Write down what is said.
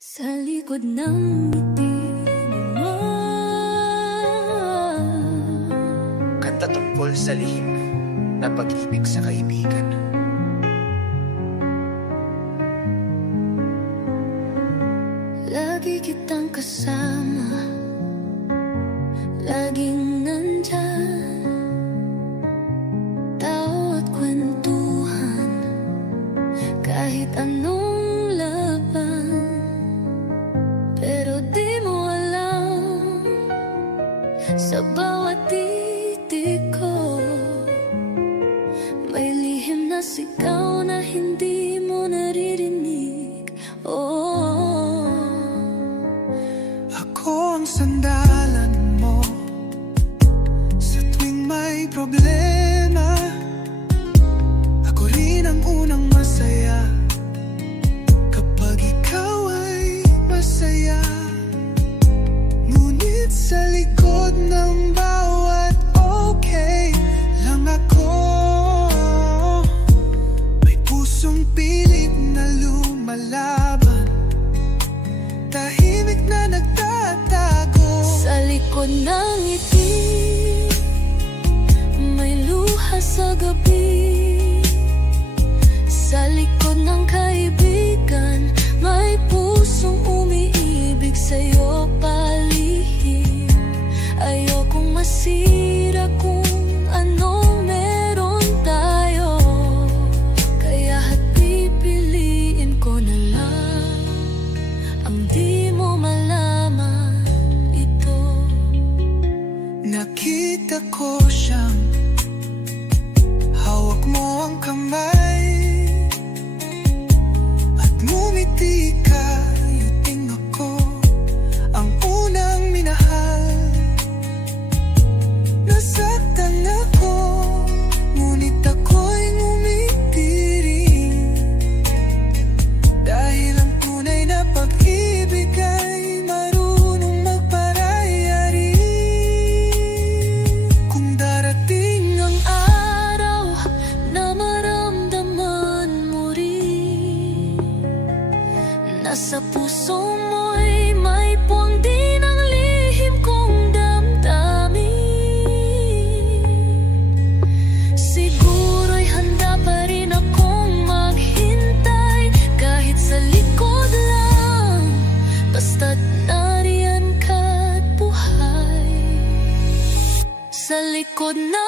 Sa likod ng ngiti mo, kanta tungkol sa lihim na pag-ibig sa kaibigan. Lagi kitang kasama, laging nandyan, tao at kwentuhan, kahit anong laban. Pero di mo alam, sa bawat titig ko may lihim na sigaw na hindi mo naririnig. Oh, ako ang sandalan mo sa tuwing may problema. Ako rin ang unang masaya kapag ikaw ay masaya. Ngunit sa likod ng bawat okay lang ako, may pusong pilit na lumalaban, tahimik na nagtatago. sa likod ng ngiti may luha sa gabi. Sa likod ng kaibigan may pusong umiibig sa'yo palihim. Ayokong masira kung anong meron tayo, kaya't pipiliin ko na lang ang di mo malaman ito. Nakita ko siyang hawak mo ang kamay at ngumiti ka, yuting ako ang unang minahal. Nasaktan ako, ngunit ako'y ngumiti rin, dahil ang tunay na pag-ibig ay marunong magparaya rin. Kung darating ang araw na maramdaman mo rin na sa puso mo'y may puwang din ang lihim kong damdamin, siguro'y handa pa rin akong maghintay kahit sa likod lang, basta't nariyan ka't buhay. Sa likod na